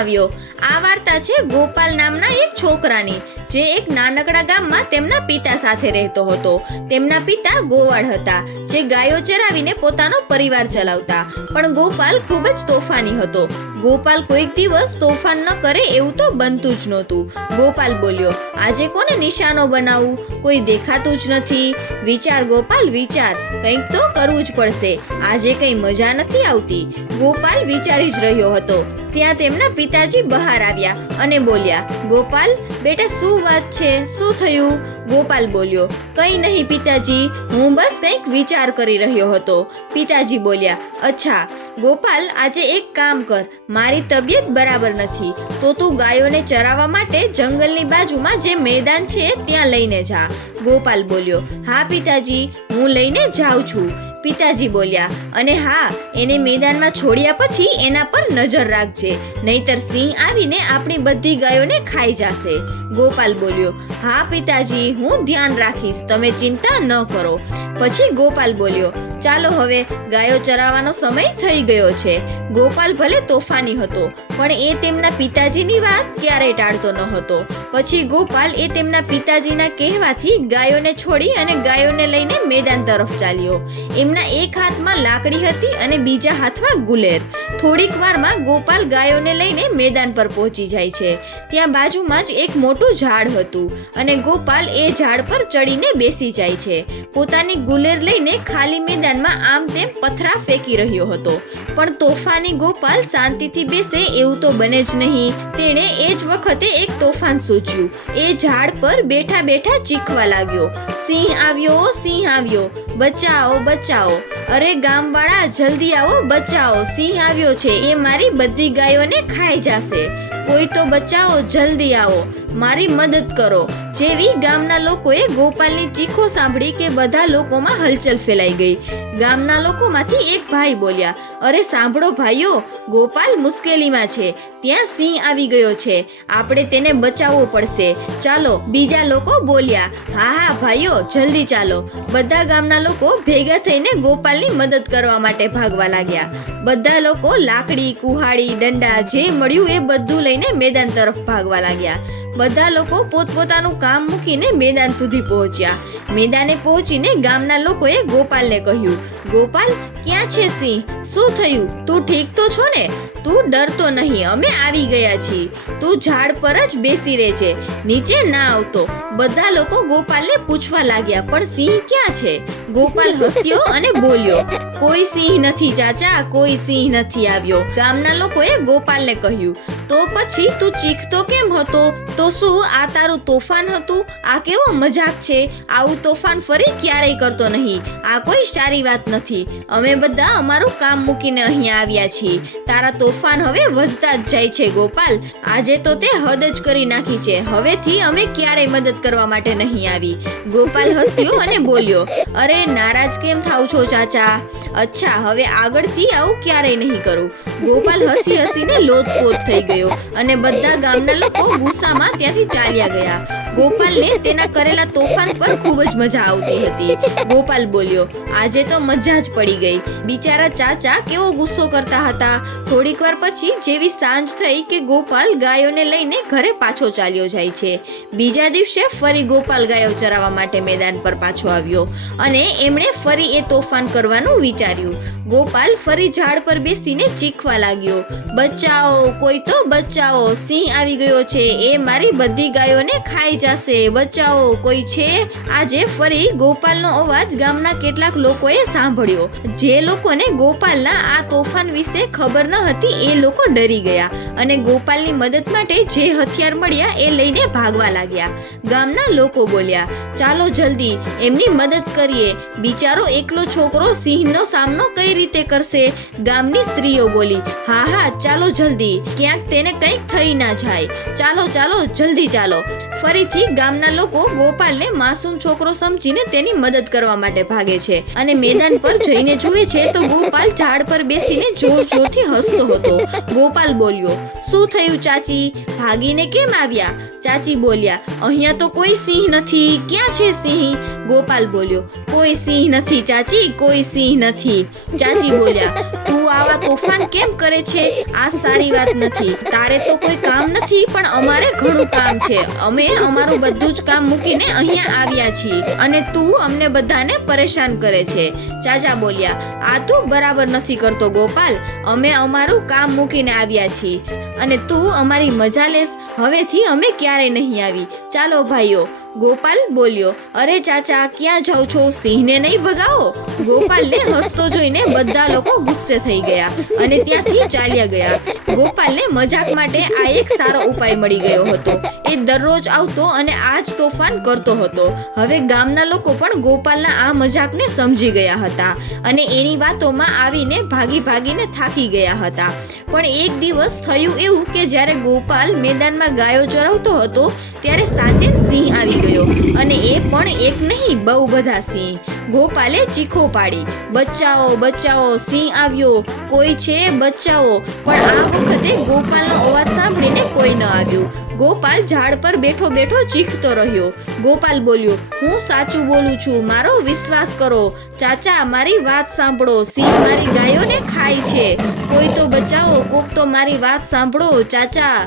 આવ્યો। આ વાર્તા છે ગોપાલ નામના એક છોકરાની, જે એક નાનકડા ગામમાં તેમના પિતા સાથે રહેતો હતો। તેમના પિતા ગોવાળ હતા, જે ગાયો ચરાવીને પોતાનો પરિવાર ચલાવતા, પણ ગોપાલ ખૂબ જ તોફાની હતો। ગોપાલ કોઈક દિવસ તોફાન ન કરે એવું તો બનતું જ નહોતું। ગોપાલ બોલ્યો, આજે કોને નિશાનો બનાવું? કોઈ દેખાતું જ નથી। વિચાર ગોપાલ વિચાર, કંઈક તો કરવું જ પડશે, આજે કઈ મજા નથી આવતી। ગોપાલ વિચારી જ રહ્યો હતો, ત્યાં તેમના પિતાજી બહાર આવ્યા અને બોલ્યા, ગોપાલ બેટા શું વાત છે, શું થયું? ગોપાલ બોલ્યો, કંઈ નહીં પિતાજી, હું બસ કંઈક વિચાર કરી રહ્યો હતો। પિતાજી બોલ્યા, અચ્છા ગોપાલ, આજે એક કામ કર, મારી તબિયત બરાબર નથી, તો તું ગાયોને ચરાવવા માટે જંગલની બાજુમાં જે મેદાન છે ત્યાં લઈને જા। ગોપાલ બોલ્યો, હા પિતાજી, હું લઈને જાઉં છું। પિતાજી બોલ્યા, અને હા, એને મેદાનમાં છોડ્યા પછી એના પર નજર રાખજે, નહીતર સિંહ આવીને આપણી બધી ગાયોને ખાઈ જશે। ગોપાલ બોલ્યો, હા પિતાજી, હું ધ્યાન રાખીશ, તમે ચિંતા ન કરો। પછી ગોપાલ બોલ્યો, ચાલો હવે ગાયો ચરાવવાનો સમય થઈ ગયો છે। ગોપાલ ભલે તોફાની હતો, પણ એ તેમના પિતાજીની વાત ક્યારેય ટાળતો ન હતો। પછી ગોપાલ એ તેમના પિતાજીના કહેવાથી ગાયોને છોડી અને ગાયોને લઈને મેદાન તરફ ચાલ્યો। એમના એક હાથમાં લાકડી હતી અને બીજા હાથમાં ગુલેર। થોડીક વારમાં ગોપાલ ગાયોને લઈને મેદાન પર પહોંચી જાય છે। ત્યાં બાજુમાં જ એક મોટું ઝાડ હતું અને ગોપાલ એ ઝાડ પર ચડીને બેસી જાય છે। પોતાની ગુલેર લઈને ખાલી મેદાનમાં આમ તેમ પથરા ફેંકી રહ્યો હતો, પણ તોફાની ગોપાલ શાંતિથી બેસે એવું તો બને જ નહીં। તેણે એ જ વખતે એક તોફાન સૂચ્યું। એ ઝાડ પર બેઠા બેઠા ચીખવા લાગ્યો, સિંહ આવ્યો, સિંહ આવ્યો, બચાવો બચાવો, અરે ગામવાળા જલ્દી આવો, બચાવો, સિંહ આવ્યો છે, એ મારી બધી ગાયોને ખાઈ જશે, કોઈ તો બચાવો, જલ્દી આવો, મારી મદદ કરો। જેવી ગામના લોકોએ ગોપાલની ચીખો સાંભળી કે બધા લોકોમાં હલચલ ફેલાઈ ગઈ। ગામના લોકોમાંથી એક ભાઈ બોલ્યા, અરે સાંભળો ભાઈઓ, ગોપાલ મુશ્કેલીમાં છે, ત્યાં સિંહ આવી ગયો છે, આપણે તેને બચાવવો પડશે, ચાલો। બીજા લોકો બોલ્યા, હા હા ભાઈઓ, જલ્દી ચાલો। બધા ગામના લોકો ભેગા થઈને ગોપાલની મદદ કરવા માટે ભાગવા લાગ્યા। બધા લોકો લાકડી, કુહાડી, દંડા, જે મળ્યું એ બધું લઈને મેદાન તરફ ભાગવા લાગ્યા। બધા લોકો પોતપોતાનું કામ મૂકીને મેદાન સુધી પહોંચ્યા। મેદાને પહોંચીને ગામના લોકોએ ગોપાલને કહ્યું, ગોપાલ ક્યાં છે સિંહ? શું થયું? તું ઠીક તો છો ને? તું ડરતો નહીં, અમે આવી ગયા છીએ, તું ઝાડ પર જ બેસી રહેજે, નીચે ના આવતો। બધા લોકો ગોપાલને પૂછવા લાગ્યા, પણ સિંહ ક્યાં છે? ગોપાલ હસ્યો અને બોલ્યો, કોઈ સિંહ નથી ચાચા, કોઈ સિંહ નથી આવ્યો। ગામના લોકોએ ગોપાલને કહ્યું, તો પછી તું ચીખતો કેમ હતો? તો શું આ તારું તોફાન હતું? આ કેવો મજાક છે? આવું તોફાન ફરી ક્યારેય કરતો નહીં, આ કોઈ સારી વાત નથી। અમે બધા અમારું કામ મૂકીને અહીંયા આવ્યા છીએ, તારા તોફાન હવે વધતા જ જાય છે ગોપાલ, આજે તો તે હદ જ કરી નાખી છે, હવેથી અમે ક્યારેય મદદ કરવા માટે નહીં આવી। ગોપાલ હસ્યો અને બોલ્યો, અરે નારાજ કેમ થાવ છો ચાચા? અચ્છા, હવે આગળથી આવું ક્યારેય નહીં કરું। ગોપાલ હસી હસીને લોથપોથ થઈ ગયો અને બધા ગામના લોકો ગુસ્સામાં ત્યાંથી ચાલ્યા ગયા। ગોપાલને તેના કરેલા તોફાન પર ખૂબ જ મજા આવતી હતી। ગોપાલ બોલ્યો, આજે તો મજા જ પડી ગઈ। બિચારા ચાચા કેવો ગુસ્સો કરતા હતા। થોડીક વાર પછી જેવી સાંજ થઈ કે ગોપાલ ગાયોને લઈને ઘરે પાછો ચાલ્યો જાય છે। બીજા દિવસે ફરી ગોપાલ ગાયો ચરાવવા માટે મેદાન પર પાછો આવ્યો અને એમણે ફરી એ તોફાન કરવાનું વિચાર્યું। ગોપાલ ફરી ઝાડ પર બેસીને ચીખવા લાગ્યો, બચાવો, કોઈ તો બચાવો, સિંહ આવી ગયો છે, એ મારી બધી ગાયોને ખાઈ જશે, બચાવો, કોઈ છે? આજે ફરી ગોપાલનો અવાજ ગામના કેટલાક લોકોએ સાંભળ્યો। જે લોકોને ગોપાલના આ તોફાન વિશે ખબર ન હતી એ લોકો ડરી ગયા અને ગોપાલની મદદ માટે જે હથિયાર મળ્યા એ લઈને ભાગવા લાગ્યા। ગામના લોકો બોલ્યા, ચાલો જલ્દી એમની મદદ કરીએ, બિચારો એકલો છોકરો સિંહનો સામનો કઈ રીતે કરશે? ગામની સ્ત્રીઓ બોલી, હા હા ચાલો જલ્દી, ક્યાંક તેને કંઈક થઈ ના જાય, ચાલો ચાલો જલ્દી ચાલો। ફરીથી ગામના લોકો ગોપાલને માસૂમ છોકરો સમજીને તેની મદદ કરવા માટે ભાગે છે અને મેદાન પર જઈને જુએ છે તો ગોપાલ ઝાડ પર બેસીને જોર જોરથી હસતો હતો। ગોપાલ બોલ્યો, શું થયું ચાચી, ભાગીને કેમ આવ્યા? ચાચી બોલ્યા, અહીંયા તો કોઈ સિંહ નથી, ક્યાં છે સિંહ? ગોપાલ બોલ્યો, કોઈ સિંહ નથી ચાચી, કોઈ સિંહ નથી। ચાચી બોલ્યા, તું આવા તોફાન કેમ કરે છે? આ સારી વાત નથી. તારે તો કોઈ કામ નથી, પણ અમારે ઘણું કામ છે. અમે અમારું બધું જ કામ મૂકીને અહીંયા આવ્યા છીએ અને તું અમને બધાને પરેશાન કરે છે. ચાચા બોલ્યા, આ તું બરાબર નથી કરતો ગોપાલ. અમે અમારું કામ મૂકીને આવ્યા છીએ અને તું અમારી મજા લેસ. હવેથી અમે ક્યારેય નહીં આવી. ચાલો ભાઈઓ. ગોપાલ બોલ્યો, અરે ચાચા ક્યાં જાઓ છો? સિંહને નહીં ભગાવો. ગોપાલને હસતો જોઈને બધા લોકો ગુસ્સે થઈ ગયા અને ત્યાંથી ચાલ્યા ગયા. ગોપાલને મજાક માટે આ એક સારો ઉપાય મળી ગયો હતો. એ દરરોજ આવતો અને આ જ તોફાન કરતો હતો. હવે ગામના લોકો પણ ગોપાલના આ મજાકને સમજી ગયા હતા અને એની વાતોમાં આવીને ભાગીને થાકી ગયા હતા. પણ એક દિવસ થયું એવું કે જ્યારે ગોપાલ મેદાનમાં ગાયો ચરાવતો હતો ત્યારે સાચે સિંહ આવી ગયો અને એ પણ એક નહીં, બહુ બધા સિંહ. ગોપાલે ચીખો પાડી, બચાવો બચાવો, સિંહ આવ્યો, કોઈ છે બચાવો. પણ આ વખતે ગોપાલનો અવાજ સાંભળીને કોઈ ન આવ્યું. ગોપાલ ઝાડ પર બેઠો ચીખતો રહ્યો. ગોપાલ બોલ્યો, હું સાચું બોલું છું, મારો વિશ્વાસ કરો. ચાચા મારી વાત સાંભળો, સિંહ મારી ગાયોને ખાય છે. કોઈ તો બચાવો, કોક તો મારી વાત સાંભળો ચાચા.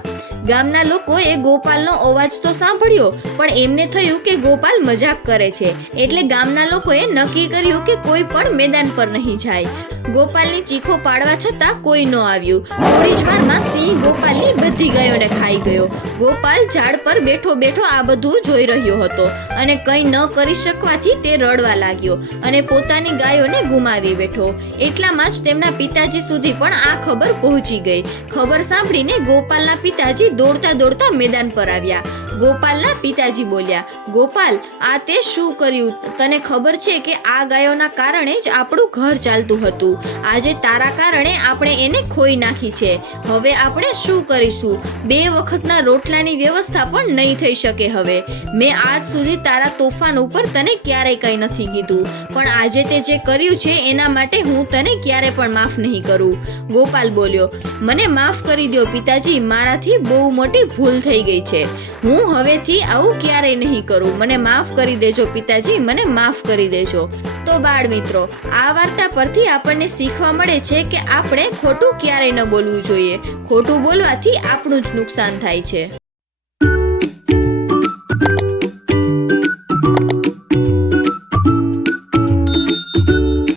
ગામના લોકોએ ગોપાલનો અવાજ તો સાંભળ્યો, પણ એમને થયું કે ગોપાલ મજાક કરે છે. એટલે ગામના લોકોએ નક્કી કર્યું કે કોઈ પણ મેદાન પર નહીં જાય. ગોપાલની ચીખો પાડવા છતાં કોઈ ન આવ્યું. થોડી જ વારમાં સિંહ ગોપાલની બધી ગાયોને ખાઈ ગયો. ગોપાલ ઝાડ પર બેઠો આ બધું જોઈ રહ્યો હતો અને કંઈ ન કરી શકવાથી તે રડવા લાગ્યો અને પોતાની ગાયોને ગુમાવી બેઠો. એટલામાં જ તેમના પિતાજી સુધી પણ આ ખબર પહોંચી ગઈ. ખબર સાંભળીને ગોપાલના પિતાજી દોડતા મેદાન પર આવ્યા. ગોપાલના પિતાજી બોલ્યા, ગોપાલ આ તે શું કર્યું? તને ખબર છે કે આ ગાયોના કારણે જ આપણું ઘર ચાલતું હતું. આજે તારા કારણે આપણે એને ખોઈ નાખી છે. હવે આપણે શું કરીશું? 2 વખતના રોટલાની વ્યવસ્થા પણ નહીં થઈ શકે હવે. મેં આજ સુધી તારા તોફાન ઉપર તને ક્યારેય કંઈ નથી કીધું, પણ આજે તે જે કર્યું છે એના માટે હું તને ક્યારે પણ માફ નહીં કરું. ગોપાલ બોલ્યો, મને માફ કરી દો પિતાજી, મારાથી બહુ મોટી ભૂલ થઈ ગઈ છે. હું હવેથી આવું ક્યારેય નહીં કરું. મને માફ કરી દેજો પિતાજી, મને માફ કરી દેજો. તો બાળ મિત્રો, આ વાર્તા પરથી આપણને શીખવા મળે છે કે આપણે ખોટું ક્યારેય ન બોલવું જોઈએ. ખોટું બોલવાથી આપણું જ નુકસાન થાય છે.